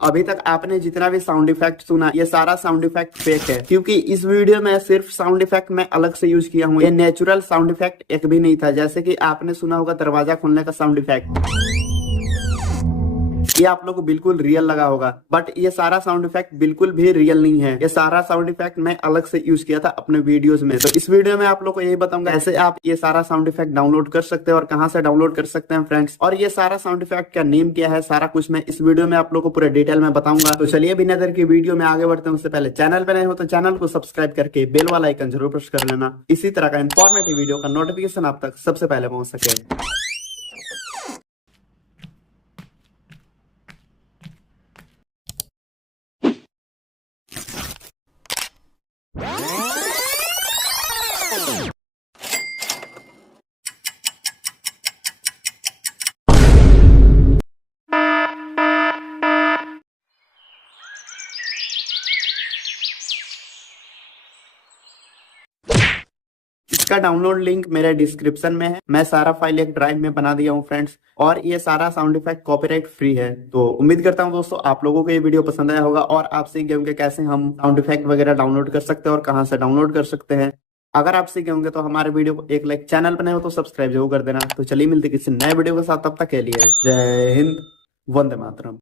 अभी तक आपने जितना भी साउंड इफेक्ट सुना ये सारा साउंड इफेक्ट फेक है, क्योंकि इस वीडियो में सिर्फ साउंड इफेक्ट मैं अलग से यूज किया हूँ। ये नेचुरल साउंड इफेक्ट एक भी नहीं था। जैसे कि आपने सुना होगा दरवाजा खोलने का साउंड इफेक्ट, ये आप लोग को बिल्कुल रियल लगा होगा, बट ये सारा साउंड इफेक्ट बिल्कुल भी रियल नहीं है। ये सारा साउंड इफेक्ट मैं अलग से यूज किया था अपने वीडियोस में। तो इस वीडियो में आप लोग को यही बताऊंगा कैसे आप ये सारा साउंड इफेक्ट डाउनलोड कर सकते हैं और कहां से डाउनलोड कर सकते हैं फ्रेंड्स। और ये सारा साउंड इफेक्ट का नेम क्या है, सारा कुछ मैं इस वीडियो में आप लोग को पूरे डिटेल में बताऊंगा। तो चलिए बिना देर की वीडियो में आगे बढ़ते हैं। उससे पहले चैनल पे नए हो तो चैनल को सब्सक्राइब करके बेल वाला आइकन जरूर प्रेस कर लेना, इसी तरह का इंफॉर्मेटिव वीडियो का नोटिफिकेशन आप तक सबसे पहले पहुंच सके। इसका डाउनलोड लिंक मेरे डिस्क्रिप्शन में है। मैं सारा फाइल एक ड्राइव में बना दिया हूँ फ्रेंड्स, और ये सारा साउंड इफेक्ट कॉपीराइट फ्री है। तो उम्मीद करता हूँ दोस्तों आप लोगों को ये वीडियो पसंद आया होगा और आप सीख गए होंगे कैसे हम साउंड इफेक्ट वगैरह डाउनलोड कर सकते हैं और कहाँ से डाउनलोड कर सकते हैं। अगर आप सीख गए होंगे तो हमारे वीडियो को एक लाइक, चैनल पर नए हो तो सब्सक्राइब जरूर कर देना। तो चलिए मिलते किसी नए वीडियो के साथ, तब तक के लिए जय हिंद, वंदे मातरम।